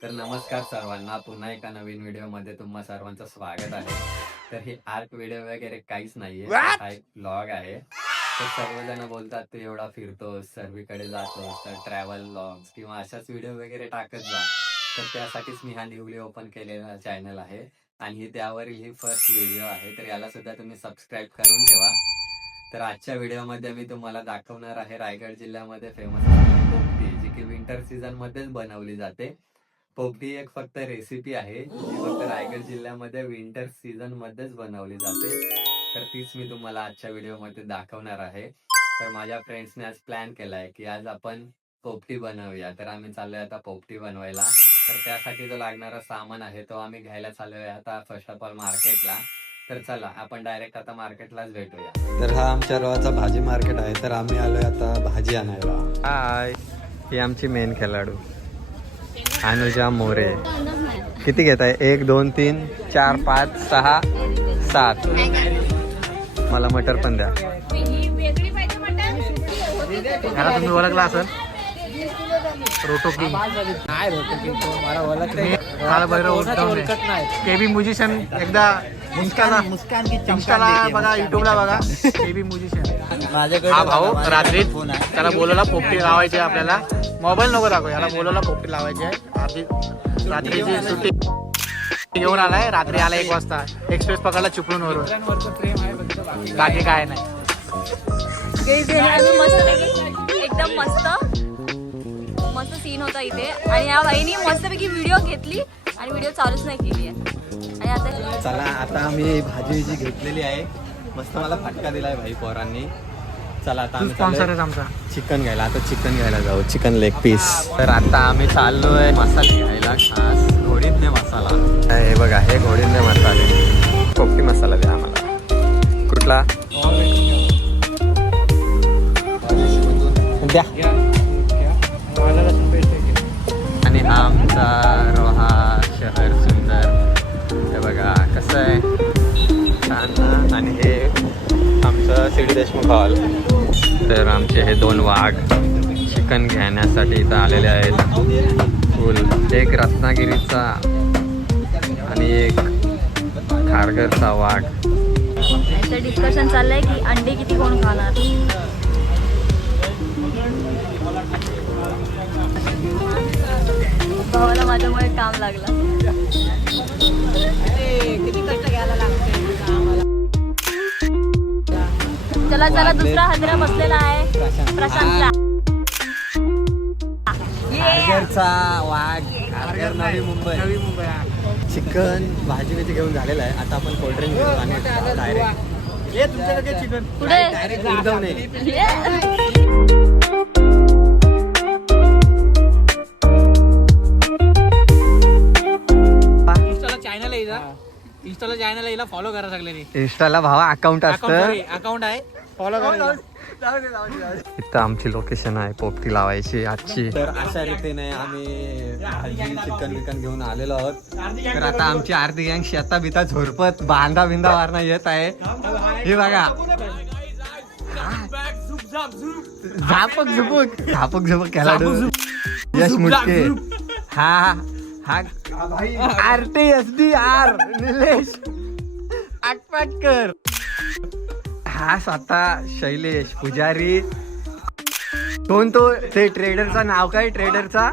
तर नमस्कार सर्वांना, पुन्हा एका नवीन व्हिडिओमध्ये तुम्हा सर्वांचं स्वागत आहे. तर हे आर्ट व्हिडिओ वगैरे काहीच नाहीये, हा एक ब्लॉग आहे. तर सर्वजण बोलतात तू एवढा फिरतोस, सर्वीकडे जातोस, तर ट्रॅव्हल ब्लॉग्स किंवा अशाच व्हिडिओ वगैरे टाकत जा. तर त्यासाठीच मी हा न्यूली ओपन केलेला चॅनल आहे आणि त्यावरील ही फर्स्ट व्हिडिओ आहे. तर याला सुद्धा तुम्ही सबस्क्राईब करून ठेवा. तर आजच्या व्हिडिओमध्ये मी तुम्हाला दाखवणार आहे रायगड जिल्ह्यामध्ये फेमस असलेली पोपटी, जी की विंटर सीझन मध्येच बनवली जाते. पोपटी एक फक्त रेसिपी आहे जी फक्त रायगड जिल्ह्यामध्ये विंटर सीझन मध्येच बनवली जाते. तर तीच मी तुम्हाला आजच्या व्हिडिओमध्ये दाखवणार आहे. तर माझ्या फ्रेंड्सने आज प्लॅन केलाय की आज आपण पोपटी बनवूया. तर आम्ही चाललोय आता पोपटी बनवायला. तर त्यासाठी जो लागणारा सामान आहे तो आम्ही घ्यायला चाललोय आता फर्स्ट ऑफ ऑल मार्केटला. तर चला आपण डायरेक्ट आता मार्केटलाच भेटूया. तर हा आमच्या रोहाचा भाजी मार्केट आहे. तर आम्ही आलोय आता भाजी आणायला. हाय, ही आमची मेन खेळाडू अनुजा मोरे. किती घेत आहे? 1 2 3 4 5 6 7. मला मटर पण द्या. तुम्ही ओळखला असेल रोटो किंग. नाही रोटो किंग मला ओळखत नाही. KB musician. एकदा इंस्टाला बघा, युट्यूबला बघा, केबी म्युझिशियन. माझ्याकडे हा भाऊ रात्री फोन आहे. त्याला बोलवला पोपटी लावायची आहे आपल्याला. मोबाईल नको दाखव, याला बोलवला पोपटी लावायची आहे. आधी रात्रीची सुट्टी घेऊन आलाय. रात्री आला 1 वाजता. एक्सप्रेस पकडला चिपळूण वरून. बाकी काय नाही. एकदम मस्त मस्त सीन होता इथे. आणि या बाईनी मस्तपैकी व्हिडिओ घेतली आणि व्हिडिओ चालूच नाही केली आहे. आणि आता चला, आता आम्ही भाजी जी घेतलेली आहे, मस्त मला फटका दिलाय भाई पोरांनी. चला आता आम्ही स्पॉन्सर आहे आमचा. चिकन घ्यायला. आता चिकन घ्यायला जाऊ, चिकन लेग पीस. तर आता आम्ही चाललोय मसाले घ्यायला, खास घोडींदे मसाला. हे बघा, हे घोडींदे मसाले. पोपटी मसाला द्या आम्हाला. कुठला द्या. आणि हा आमचा रोहा शहर सुंदर. हे बघा कसं आहे, छान ना. आणि हे आमचं सिडी देशमुख हॉल. तर आमचे हे 2 वाघ चिकन घेण्यासाठी इथं आलेले आहेत. फुल एक रत्नागिरीचा आणि एक खारघरचा वाघ. इथे डिस्कशन चाललंय की अंडे किती कोण खाणार. भावाला माझ्यामुळे काम लागला. किती कष्ट घ्यायला लागते चला चला, दुसरा हजरा बसलेला आहे प्रशांतचा. खारघरचा वाघ, खारघर, नवी मुंबई. चिकन भाजी बिजी घेऊन झालेलं आहे. आता आपण कोल्ड्रिंक घेऊ आणि डायरेक्ट ये तुमच्याकडे चिकन पुढे डायरेक्ट एकदम नाही. इंस्टाला चॅनल येईल, फॉलो करा सगळ्यांनी. इंस्टाला भावा अकाउंट असतं. अकाउंट आहे, फॉलो करा. इथं आमची लोकेशन आहे पोपटी लावायची आजची. तर अशा रीतीने आम्ही भाजी चिकन विकन घेऊन आलेलो आहोत. तर आता आमची आरती गँग शेता बिता झोरपत बांधा बिंदा वारणा येत आहे. हे बघा, झापक झुपक खेळाडू यश मुटके. हा हा RTSDR निलेश आटपाटकर. हा स्वतः शैलेश पुजारी. कोण तो? ते ट्रेडरचा नाव काय? ट्रेडरचा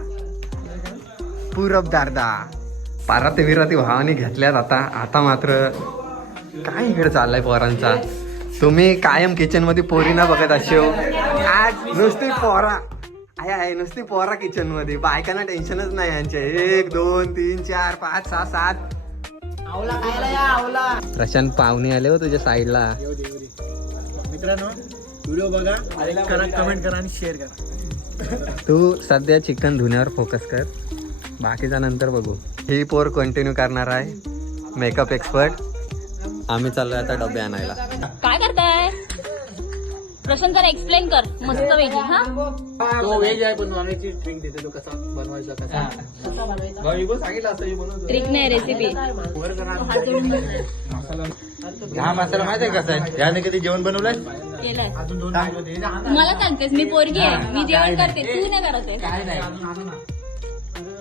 पूरब दारदा. पाराती विराती भावानी घेतल्यात. आता मात्र काय इकडे चाललाय पोरांचा. तुम्ही कायम किचन मध्ये पोरीना बघत असेल. आज नुसती पोरा आहे, नुसती पोरा किचन मध्ये. बायकांना टेन्शनच नाही यांचे. 1 2 3 4 5 6 7. आवला खायला या आवला. प्रशांत पाहुणे आले हो तुझ्या साईडला. मित्रांनो, व्हिडिओ बघा, लाईक करा, कमेंट करा आणि शेअर करा. तू सध्या चिकन धुण्यावर फोकस कर, बाकीचा नंतर बघू. ही पोर कंटिन्यू करणार आहे, मेकअप एक्सपर्ट. आम्ही चाललोय आता डबे आणायला. काय करताय प्रशांत? जरा एक्सप्लेन कर मस्त वेगळी. हा, तो व्हेज आहे पण बनवायची ट्रिक देते. तो कसा बनवायचा, कसा सांगितलं असतं. ट्रिक नाही, रेसिपी. हा मसाला माहिती आहे कसा आहे? याने कधी जेवण बनवलंय? केलंय. मला सांगतेस मी पोरगी आहे, मी जेवण करते, तू नाही करत आहे.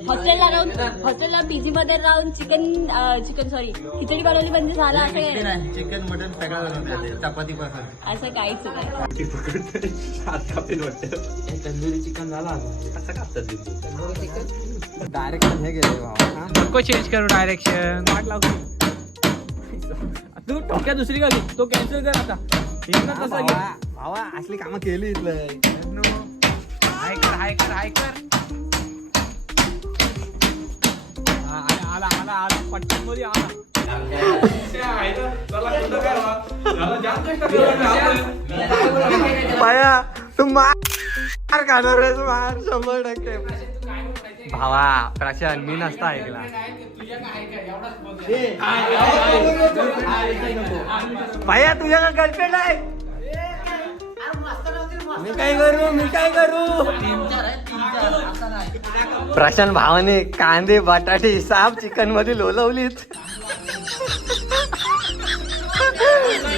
हॉस्टेलला पीजी मध्ये राहून चिकन सॉरी खिचडी बनवली म्हणजे झालं असं काही- चिकन मटन सगळं बनवतात चपाती पासून. असं काहीच नाही. तंदुरी चिकन झाला असं कापतात डायरेक्ट हे गेले भावा. नको चेंज करू डायरेक्शन. वाट लागू. तू ठोक्या दुसरी गाडी तो कॅन्सल कर आता. एकदा कसा घे. भावा असली कामं केली इथलं. हाय कर. आला पटकन मध्ये आला. पाया तू मार खाणार रे, तू मार 100%. भावा प्रशांत मी नसता ऐकला. पाया तुझ्या गर्लफ्रेंड आहे. मी काय करू. प्रशांत भावाने कांदे बटाटे साप चिकन मध्ये लोलवलीत.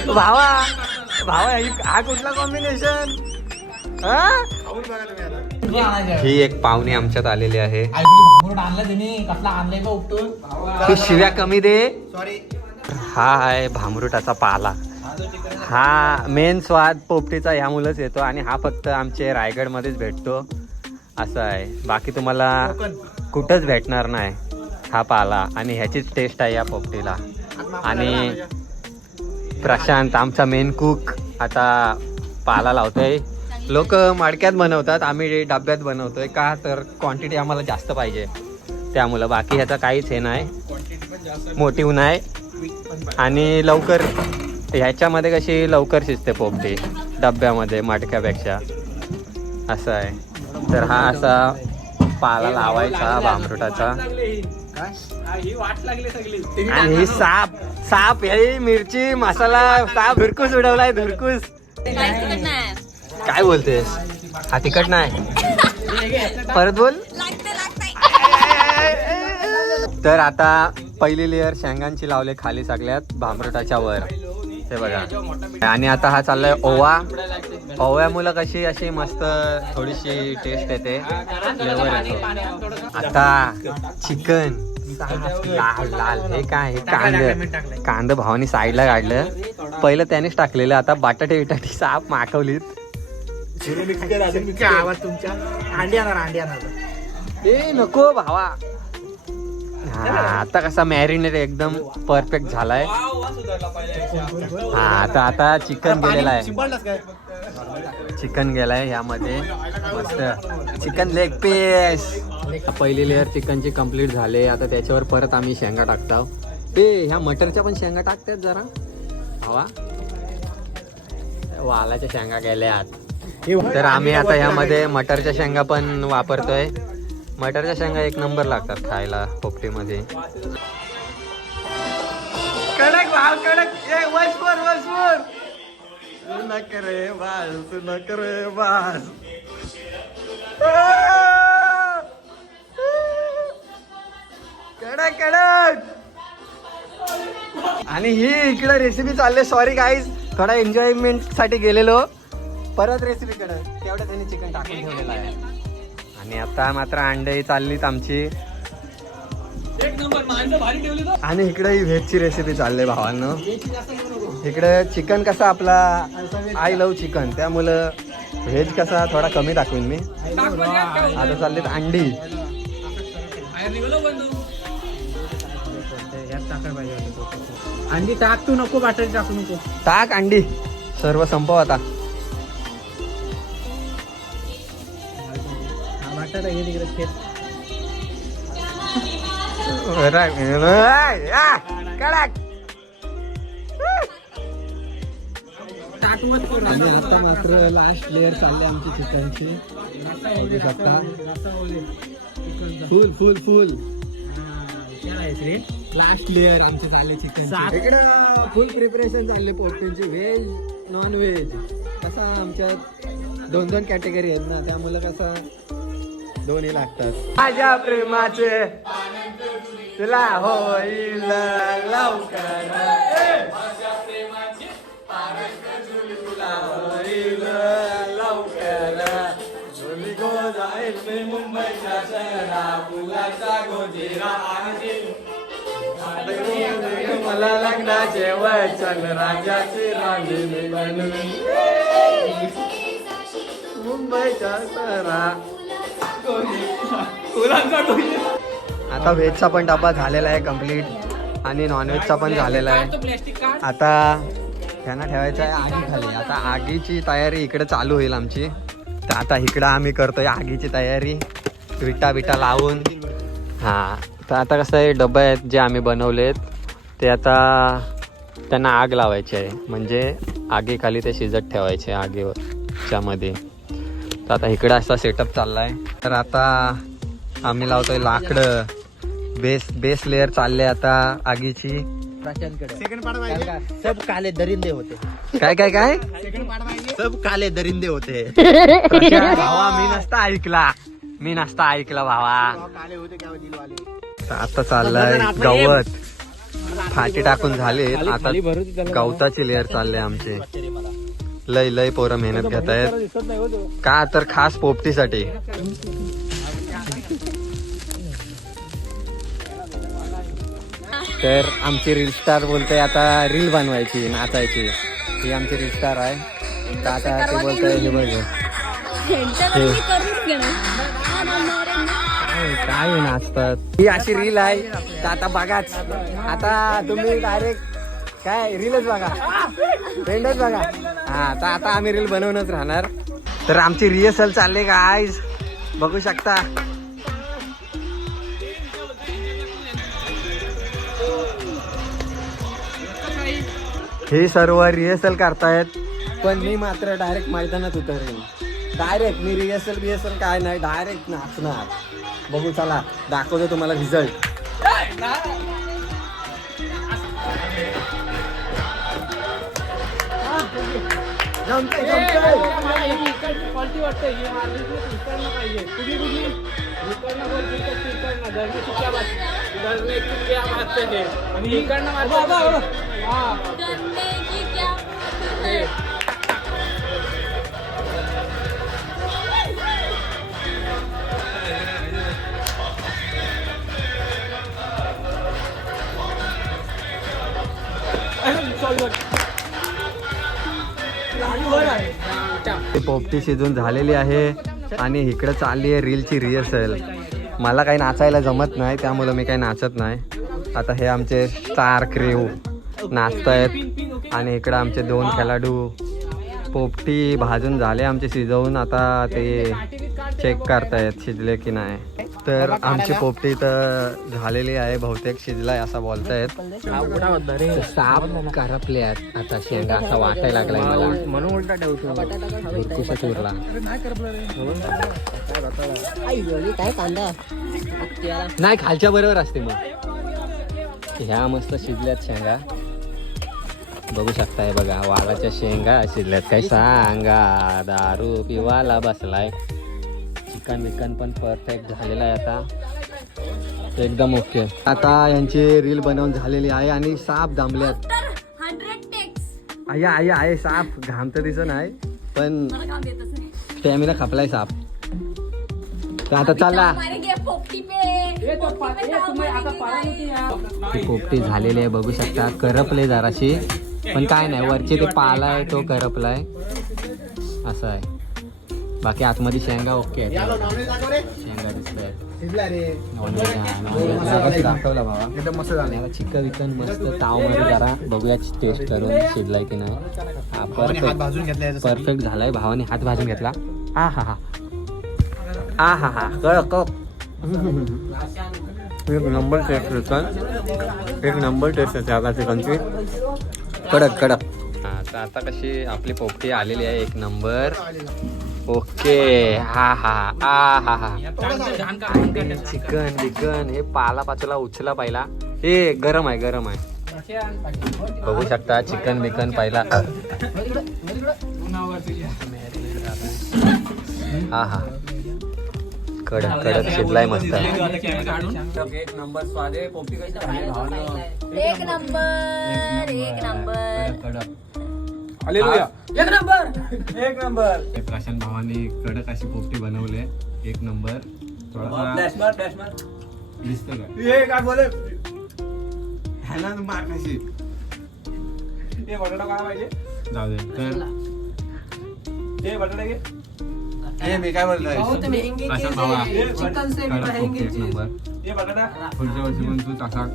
भावा हा कुठला कॉम्बिनेशन. ही एक पाहुणे आमच्यात आलेली आहे. आणला त्याने कसला आणलाय का उपटून. तू शिव्या कमी दे. सॉरी. हा आहे भामरुटाचा पाला. हा मेन स्वाद पोपटीचा ह्यामुळेच येतो आणि हा फक्त आमचे रायगड मध्येच भेटतो. असं आहे, बाकी तुम्हाला कुठंच भेटणार नाही हा पाला. आणि ह्याचीच टेस्ट आहे या पोपटीला. आणि प्रशांत आमचा मेन कुक आता पाला लावतोय. लोक मडक्यात बनवतात, आम्ही डब्यात बनवतोय. का तर क्वांटिटी आम्हाला जास्त पाहिजे त्यामुळं. बाकी ह्याचा काहीच हे नाही, मोटिव्ह नाही. आणि लवकर ह्याच्यामध्ये कशी लवकर शिजते पोपटी डब्यामध्ये मडक्यापेक्षा. असं आहे. तर हा असा पाला लावायचा भामरुटाचा. ही वाट लागली सगळी. आणि ही साप हे मिरची मसाला साप धुरकूस उडवलाय धुरकूस. काहीच तिखट नाही. काय बोलतेस. हा तिखट नाही. परत बोल. तर आता पहिली लेअर शेंगांची लावले खाली सगळ्यात भामरुटाच्या वर. ते बघा. आणि आता हा चाललाय ओवा. ओव्यामुळे कशी अशी मस्त थोडीशी टेस्ट येते, फ्लेवर येतो. आता चिकन लाल लाल. हे काय हे कांद भावानी साईडला काढलं. पहिलं त्यानेच टाकलेलं. आता बटाटे बिटाटे साप माकवलीत. आवाज तुमच्या अंडी आणणार. ए नको भावा. हा आता कसा मॅरिनेट एकदम परफेक्ट झालाय. हा आता चिकन गेलेला आहे. चिकन गेलाय ह्यामध्ये मस्त. Chicken leg piece. पहिली लेअर चिकनची कम्प्लीट झाले. आता त्याच्यावर परत आम्ही शेंगा टाकतो. ह्या मटरच्या पण शेंगा टाकतात जरा भावा. वालाच्या शेंगा गेल्यात. तर आम्ही आता ह्यामध्ये मटरच्या शेंगा पण वापरतोय. मटरच्या शेंगा एक नंबर लागतात खायला पोपटीमध्ये. कडक भाव कडक. वसवर नकरे बास. कडक. आणि ही इकडे रेसिपी चालले. सॉरी गाईज, थोडा एन्जॉयमेंट साठी गेलेलो. परत रेसिपी कडे तेवढ्या त्यांनी चिकन टाकून ठेवलेलं आहे. आणि आता मात्र अंडे चाललीत आमची. एक नंबर माणसं भारी ठेवली तो. आणि इकडे ही व्हेजची रेसिपी चालली भावांनो. इकडे चिकन कसा आपला आय लव्ह चिकन, त्यामुळं व्हेज कसा थोडा कमी दाखवीन मी. आता चाललीत अंडी. अंडी टाक तू, नको बटाटे टाकू नको. टाक अंडी. सर्व संपव आता. बटाटा घे तिकडे खेळ. कडक. आणि आता मात्र लास्ट लेअर चालली आमची चिकनची. बघू शकता. फुल लास्ट लेअर आमची चालली चिकन. इकडं फुल प्रिपरेशन चालले पोपटींची. व्हेज नॉन व्हेज कसा आमच्यात 2 कॅटेगरी आहेत ना, त्यामुळे कसं दोन्ही लागतात. माझ्या प्रेमाचे तुला होईल लवकर. लवकर मुंबईच्या शहरा फुलाचा गोजिरा मला लग्नाचे वचन राजाची राणी मी बनून मुंबईच्या शहरा. आता व्हेजचा पण डबा झालेला आहे कम्प्लीट आणि नॉनव्हेजचा पण झालेला आहे. आता त्यांना ठेवायचं आहे आगी खाली. आता आगीची तयारी इकडे चालू होईल आमची. तर आता इकडं आम्ही करतोय आगीची तयारी विटा बिटा लावून. हां तर आता कसं आहे डबे आहेत जे आम्ही बनवलेत ते आता त्यांना आग लावायची आहे म्हणजे आगीखाली ते शिजत ठेवायचे आगीवरच्या मध्ये. तर आता इकडं असा सेटअप चालला आहे. तर आता आम्ही लावतोय लाकडं. बेस लेअर चालले आता आगीची. सब काले दरिंदे होते. काय काय काय सब काले दरिंदे होते. भावा मी नसता ऐकला भावा. काले होते क्या दिल वाले. आता चाललाय गवत फाटी टाकून झाले. आता गवताची लेअर चालले आमचे. लय पोरं मेहनत घेत आहेत का तर खास पोपटीसाठी. तर आमची रील स्टार बोलते आता रील बनवायची नाचायची. ही आमची रील स्टार आहे. तर आता ते बोलतंय हे बघ काय नाचतात. ही अशी रील आहे. तर आता बघाच आता तुम्ही डायरेक्ट काय रीलच बघा ट्रेंडच बघा. हा तर आता आम्ही रील बनवूनच राहणार. तर आमची रिहर्सल चालले गाईज बघू शकता. हे सर्व रिहर्सल करतायत पण मी मात्र डायरेक्ट मैदानात उतरेन. डायरेक्ट मी रिहर्सल काय नाही डायरेक्ट नाचणार. बघू चला दाखवतो तुम्हाला रिझल्ट. पोपटी शिजून झालेली आहे आणि इकडे चालली आहे रीलची रिहर्सल. मला काही नाचायला जमत नाही त्यामुळे मी काही नाचत नाही. आता हे आमचे स्टार क्रेव नाचतायत आणि इकडे आमचे 2 खेळाडू. पोपटी भाजून झाले आमचे शिजवून. आता ते चेक करतायत शिजले की नाही. तर आमची पोपटी तर झालेली आहे बहुतेक शिजलाय असं बोलतायत. साप करपले आहेत आता. शेंगा असा वाटायला लागलाय मला म्हणून उलटा ठेवतो. भुरकुशा चुरला काय कांदा नाही खालच्या बरोबर असते. मग ह्या मस्त शिजल्यात शेंगा बघू शकताय. बघा वालाच्या शेंगा शिजल्यात. काय सांगा दारू पिवाला बसलाय. चिकन विकन पण परफेक्ट झालेला आहे आता एकदम ओके. आता यांची रील बनवून झालेली आहे आणि साप दामल्यात. आहे साप घाम तर दिसत नाही पण स्टॅमिना खपलाय साप. तर आता चला पोपटी झालेली आहे बघू शकता. करपले जराशी पण काय नाही वरचे ते पाला आहे तो करपलाय असं आहे. बाकी आतमध्ये शेंगा ओके आहेत. शेंगा दिसतंय. दाखवला भावा एकदम मस्त झाला. चिकन विकन मस्त ताव मध्ये जरा बघूया टेस्ट करून शिजलाय की नाही. हा परफेक्ट झालाय. भावाने हात भाजून घेतला. हा हा हा हा हा हा कळक एक नंबर टेस्ट चिकन. एक नंबर टेस्ट आहे आता चिकनची. कडक कडक. हा तर आता कशी आपली पोपटी आलेली आहे एक नंबर ओके. हा हा हा हा हा चिकन बिकन हे पाला पाचोला उचला पहिला. हे गरम आहे गरम आहे बघू शकता. चिकन बिकन पहिला. हा हा कडक कडक शिजलाय मस्त. एक नंबर स्वाद आहे. पोपटी कशी झाली भावानं. एक नंबर एक नंबर प्रशांत भावानी कडक अशी पोपटी बनवली. एक नंबर फ्लॅश मार दिसतं का हे काय बोले ह्याला मार कशी ते बटाटा काय पाहिजे जाऊ दे तर ते बटाटा घे हे मी काय बोलतोय असं भावा एक नंबर ते बटाटा पुढच्या वर्षी पण तू तसा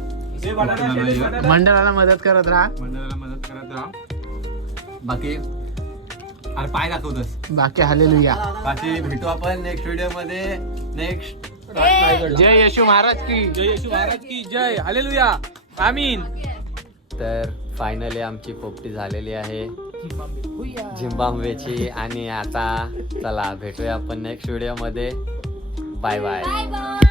ते बटाटा नाही, ते बटाटा मंडळाला मदत करत राहा. मंडळाला मदत करत राहा बाकी अरे पाय दाखवतोस बाकी हालेलुया. बाकी भेटू आपण नेक्स्ट व्हिडिओ मध्ये नेक्स्ट जय येशू महाराज की. जय येशू महाराज की जय हालेलुया आमीन. तर फायनली आमची पोपटी झालेली आहे झिम्बाब्वेची. आणि आता चला भेटूया आपण नेक्स्ट व्हिडिओ मध्ये. Bye bye. Bye bye.